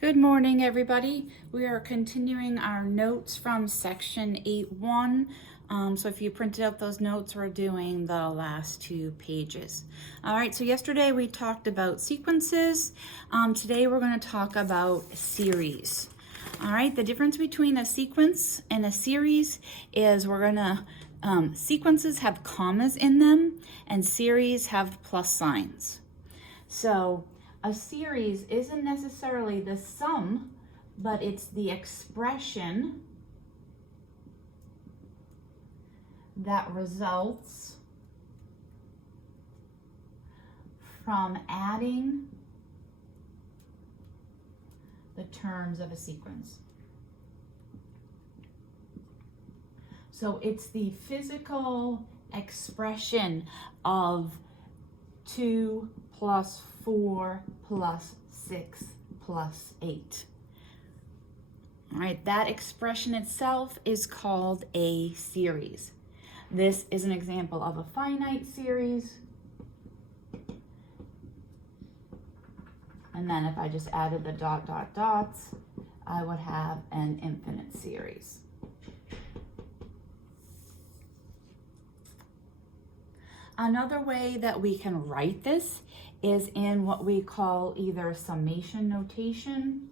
Good morning, everybody. We are continuing our notes from section 8.1. So if you printed out those notes, we're doing the last 2 pages. All right, so yesterday we talked about sequences. Today we're going to talk about series. All right, the difference between a sequence and a series is sequences have commas in them and series have plus signs. So a series isn't necessarily the sum, but it's the expression that results from adding the terms of a sequence. So it's the physical expression of 2 plus 4 plus 6 plus 8. All right, that expression itself is called a series. This is an example of a finite series. And then if I just added the dots, I would have an infinite series. Another way that we can write this is in what we call either summation notation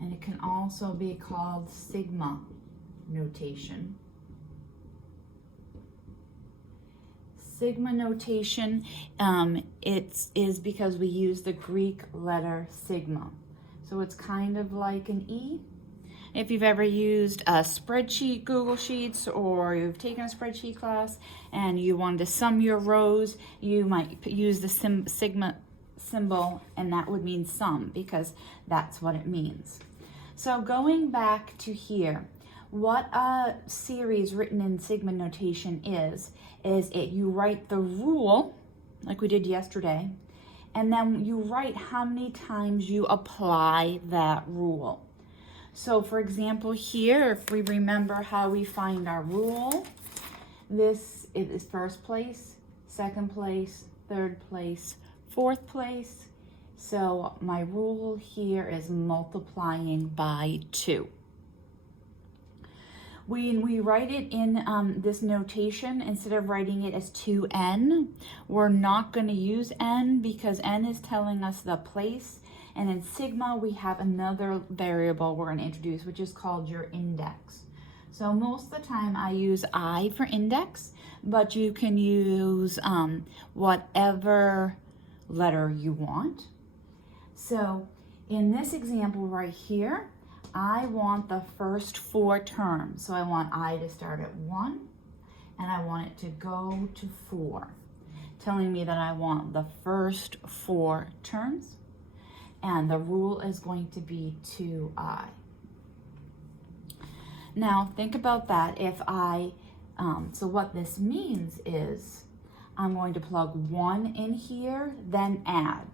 and it can also be called sigma notation. Sigma notation, it is because we use the Greek letter sigma. So it's kind of like an E. If you've ever used a spreadsheet, Google Sheets, or you've taken a spreadsheet class and you wanted to sum your rows, you might use the sigma symbol, and that would mean sum because that's what it means. So going back to here, what a series written in sigma notation is you write the rule like we did yesterday, and then you write how many times you apply that rule. So for example here, if we remember how we find our rule, this is first place, second place, third place, fourth place. So my rule here is multiplying by 2. When we write it in this notation, instead of writing it as 2n, we're not going to use n because n is telling us the place. And in sigma, we have another variable we're going to introduce, which is called your index. So most of the time I use I for index, but you can use whatever letter you want. So in this example right here, I want the first 4 terms. So I want I to start at 1, and I want it to go to 4, telling me that I want the first 4 terms. And the rule is going to be 2i. Now think about that. If so what this means is I'm going to plug 1 in here, then add.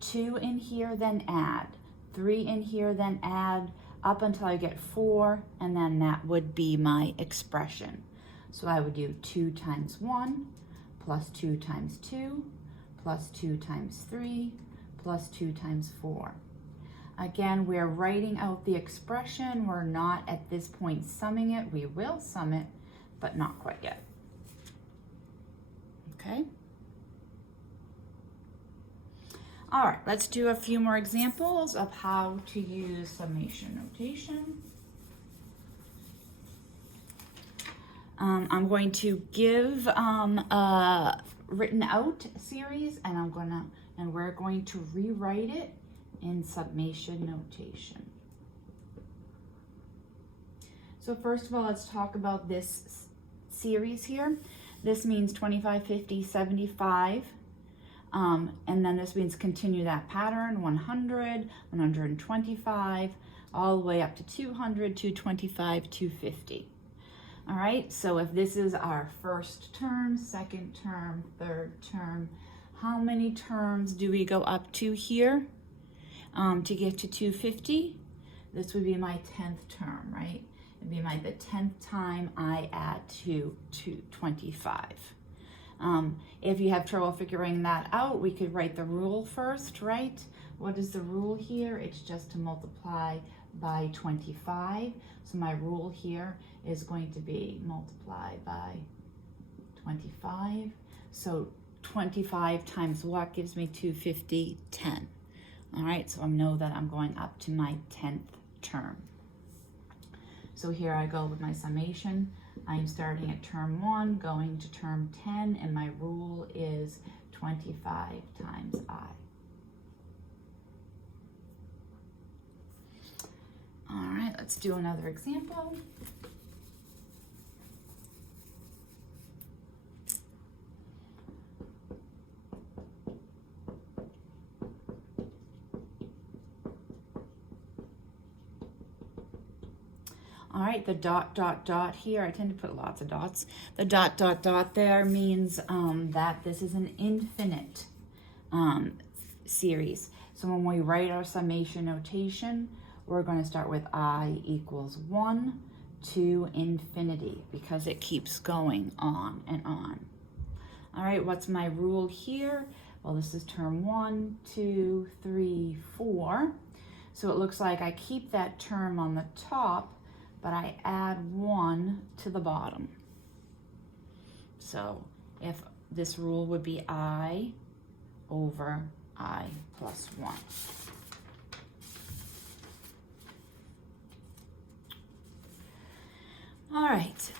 2 in here, then add. 3 in here, then add, up until I get 4, and then that would be my expression. So I would do 2 times 1, plus 2 times 2, plus 2 times 3, plus 2 times 4. Again, we're writing out the expression. We're not at this point summing it. We will sum it, but not quite yet. Okay? All right, let's do a few more examples of how to use summation notation. I'm going to give a written out series, and we're going to rewrite it in summation notation. So first of all, let's talk about this series here. This means 25, 50, 75. And then this means continue that pattern, 100, 125, all the way up to 200, 225, 250. All right, so if this is our first term, second term, third term, how many terms do we go up to here to get to 250? This would be my 10th term, right? It'd be the 10th time I add to 225. If you have trouble figuring that out, we could write the rule first, right? What is the rule here? It's just to multiply by 25. So my rule here is going to be multiply by 25. So 25 times what gives me 250? 10. All right, so I know that I'm going up to my 10th term. So here I go with my summation. I'm starting at term 1, going to term 10, and my rule is 25 times I. All right, let's do another example. All right, the dot, dot, dot here, I tend to put lots of dots. The dot, dot, dot there means that this is an infinite series. So when we write our summation notation, we're going to start with I equals 1 to infinity because it keeps going on and on. All right, what's my rule here? Well, this is term 1, 2, 3, 4. So it looks like I keep that term on the top, but I add 1 to the bottom. So if this rule would be I over I plus 1. All right,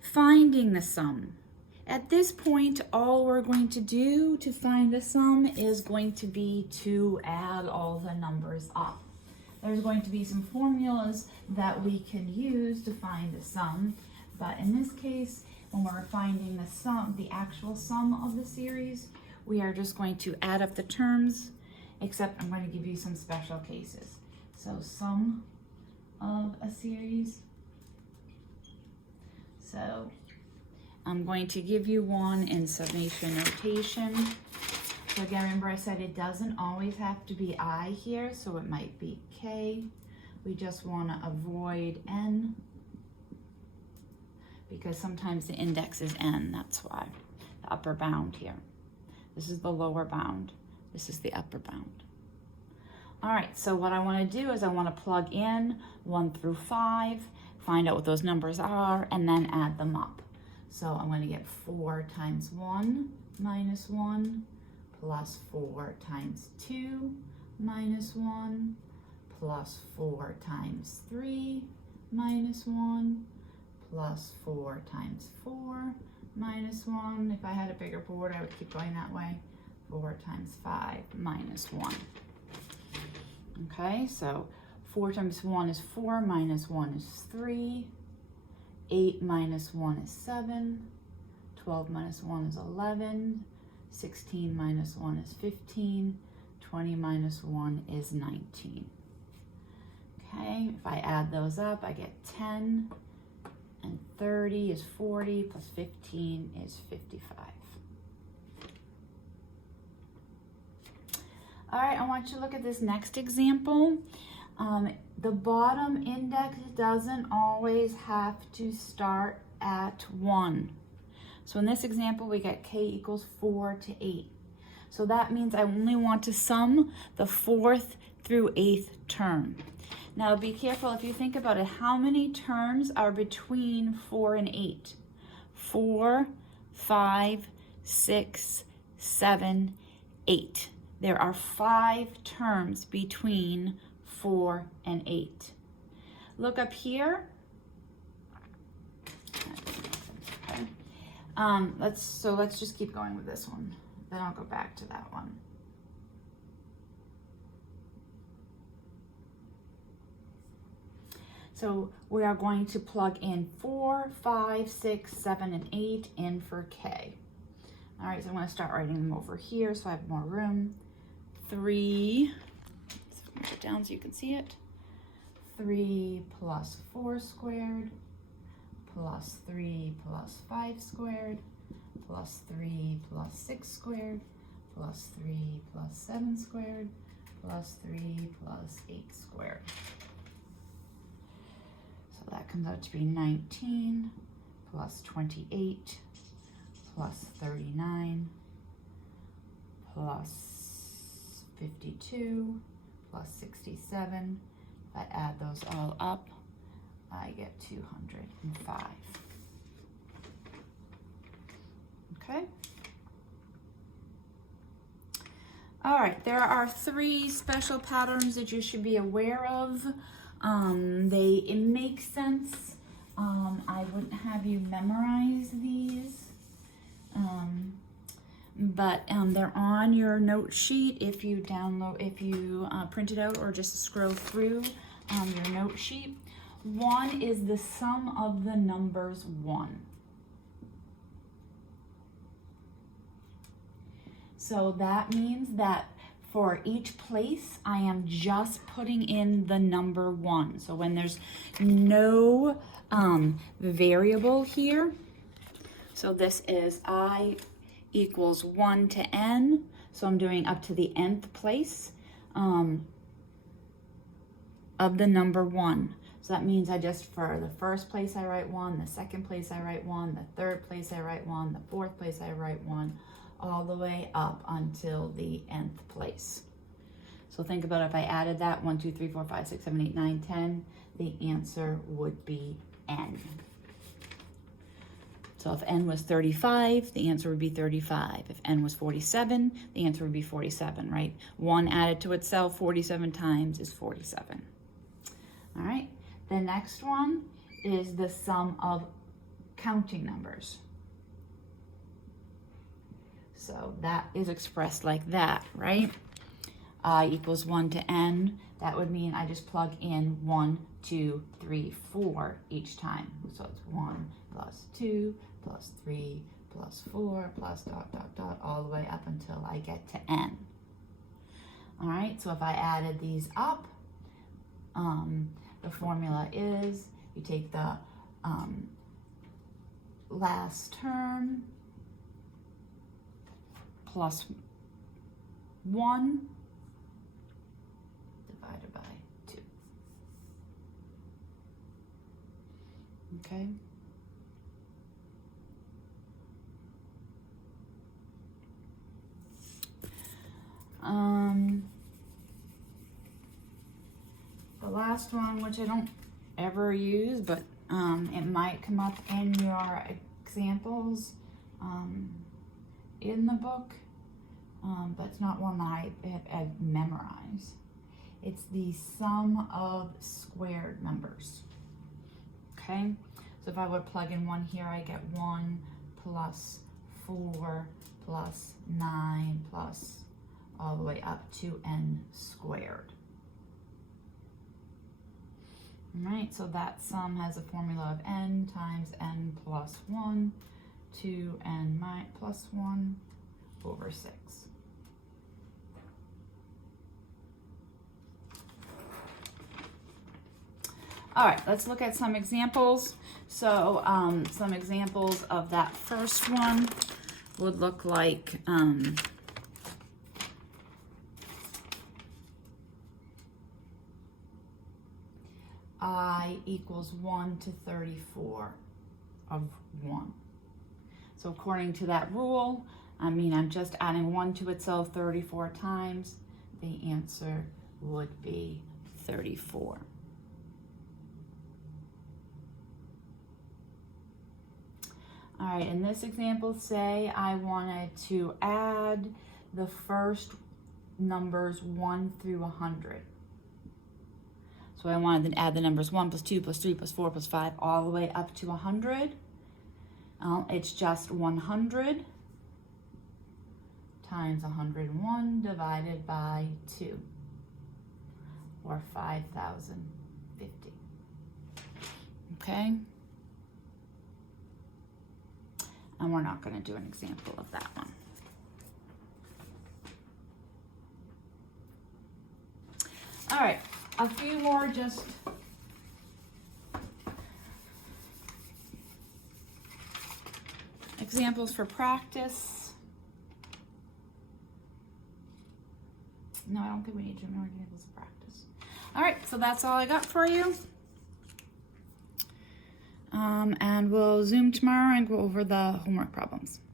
finding the sum. At this point, all we're going to do to find the sum is going to be to add all the numbers up. There's going to be some formulas that we can use to find the sum, but in this case, when we're finding the sum, the actual sum of the series, we are just going to add up the terms, except I'm going to give you some special cases. So sum of a series. So I'm going to give you one in summation notation. So again, remember I said it doesn't always have to be I here, so it might be K. We just want to avoid N because sometimes the index is N, that's why. The upper bound here. This is the lower bound. This is the upper bound. All right, so what I want to do is I want to plug in 1 through 5, find out what those numbers are, and then add them up. So I'm going to get 4 times 1 minus 1 plus 4 times 2 minus 1 plus 4 times 3 minus 1 plus 4 times 4 minus 1. If I had a bigger board, I would keep going that way. 4 times 5 minus 1. Okay, so 4 times 1 is 4, minus 1 is 3. 8 minus 1 is 7. 12 minus 1 is 11. 16 minus 1 is 15. 20 minus 1 is 19. Okay, if I add those up, I get 10. And 30 is 40, plus 15 is 55. All right, I want you to look at this next example. The bottom index doesn't always have to start at 1. So in this example, we got K equals 4 to 8. So that means I only want to sum the 4th through 8th term. Now be careful, if you think about it, how many terms are between 4 and 8? 4, 5, 6, 7, 8. There are 5 terms between 4 and 8. Look up here. Okay. Let's just keep going with this one. Then I'll go back to that one. So we are going to plug in 4, 5, 6, 7, and 8 in for K. All right, so I'm going to start writing them over here so I have more room. 3, let's put it down so you can see it. 3 plus 4 squared, plus 3 plus 5 squared, plus 3 plus 6 squared, plus 3 plus 7 squared, plus 3 plus 8 squared. So that comes out to be 19 plus 28 plus 39 plus 52 plus 67. If I add those all up, I get 205. Okay. All right, there are 3 special patterns that you should be aware of. It makes sense. I wouldn't have you memorize these, but they're on your note sheet if you print it out or just scroll through your note sheet. 1 is the sum of the numbers 1. So that means that for each place, I am just putting in the number 1. So when there's no variable here, so this is I equals 1 to n, so I'm doing up to the nth place of the number 1. So that means for the first place I write 1, the second place I write 1, the third place I write 1, the fourth place I write 1, all the way up until the nth place. So think about if I added that 1, 2, 3, 4, 5, 6, 7, 8, 9, 10, the answer would be n. So if n was 35, the answer would be 35. If n was 47, the answer would be 47, right? 1 added to itself 47 times is 47. All right, the next one is the sum of counting numbers. So that is expressed like that, right? I equals 1 to n. That would mean I just plug in 1, 2, 3, 4 each time. So it's 1 plus 2 plus 3 plus 4 plus ... all the way up until I get to n. All right, so if I added these up, the formula is you take the last term plus 1 divided by 2. Okay? The last one, which I don't ever use, but it might come up in your examples in the book, but it's not one that I memorize. It's the sum of squared numbers. Okay, so if I would plug in 1 here, I get 1 plus 4 plus 9 plus all the way up to n squared. All right, so that sum has a formula of n times n plus 1 to n plus 1 over 6. All right, let's look at some examples. So some examples of that first one would look like I equals 1 to 34 of 1. So according to that rule, I'm just adding 1 to itself 34 times. The answer would be 34. All right, in this example, say I wanted to add the first numbers 1 through 100. So I wanted to add the numbers 1 plus 2 plus 3 plus 4 plus 5 all the way up to 100. It's just 100 times 101 divided by 2, or 5,050. Okay? And we're not going to do an example of that one. All right, a few more just examples for practice. No, I don't think we need more examples of practice. All right, so that's all I got for you. And we'll Zoom tomorrow and go over the homework problems.